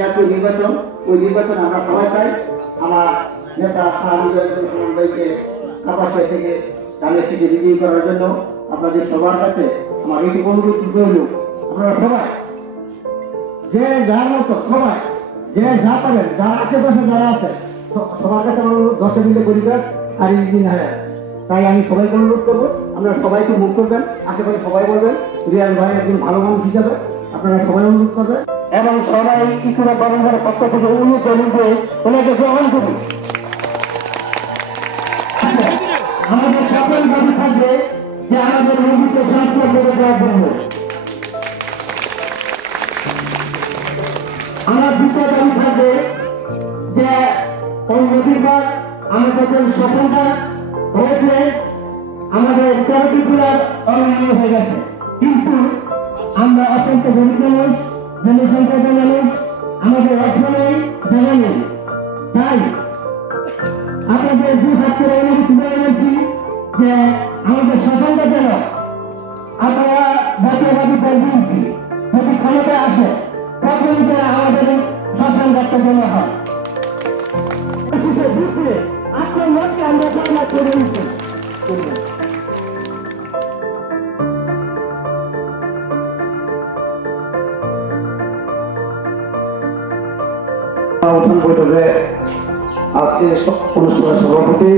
জাতীয় নির্বাচন, ওই নির্বাচন আমরা সবাই চাই। আমার নেতা ভাইকে কাপাসিয়া থেকে ধানের শীষে বিজয়ী করার জন্য আপনাদের সবার কাছে আমার এইটুকু অনুরোধ রইল, আপনারা সবাই যে যার মতো সবাই যে যা পারেন, যার আশেপাশে যারা আছে সবার কাছে আমার অনুরোধ 10 মিনিটে পরিবেশ আর দিন হাজার। তাই আমি সবাইকে অনুরোধ করবো, আপনারা সবাইকে মুখ করবেন, আশেপাশে সবাই বলবেন রিয়াজ ভাই একজন ভালো মানুষ হিসাবে আপনারা সবাই অনুরোধ করবেন এবং সবাই কিছুটা বারংবার পক্ষ থেকে অনুরোধ করবেন যে ওনাকে গ্রহণ করুন। আমাদের সকল দাবি থাকবে যে আমাদের নদীকে সংস্কার করে দেওয়ার জন্য। আমার দ্বিতীয় দাবি থাকবে যে ওই নদীর পর আমাদের যে শাসনটা হয়েছে আমাদের 13টি জেলার অনিয়ম হয়ে গেছে, কিন্তু আমরা অত্যন্ত গরিব মানুষ, জনসংখ্যা মানুষ, আমাদের অর্থ নেই, জায়গা নেই। তাই আপনাদের দু হাত করে অনুমতি করে বলছি যে আমাদের শাসনটা যেন আপনারা জাতীয়বাদী দল বিএনপি যদি ক্ষমতায় আসে তখন যেন আমাদের শাসন রাখতে দেওয়া হয়। আপনার মনকে আমরা ধারণা করে নিচ্ছি। বৈঠকে আজকে অনুষ্ঠানের সভাপতি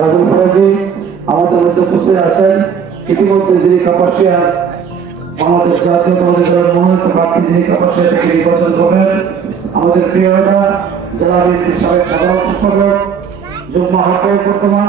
কাজল ফরাজি আমাদের মধ্যে উপস্থিত আছেন। ইতিমধ্যে যিনি কাপাসিয়া বাংলাদেশ জাতীয় দলের মনোনীত প্রার্থী যিনি কাপাসিয়া থেকে নির্বাচন করবেন আমাদের প্রিয় নেতা জেলা বিএনপির সাবেক সাধারণ সম্পাদক যুগ্ম আহ্বায়ক বর্তমান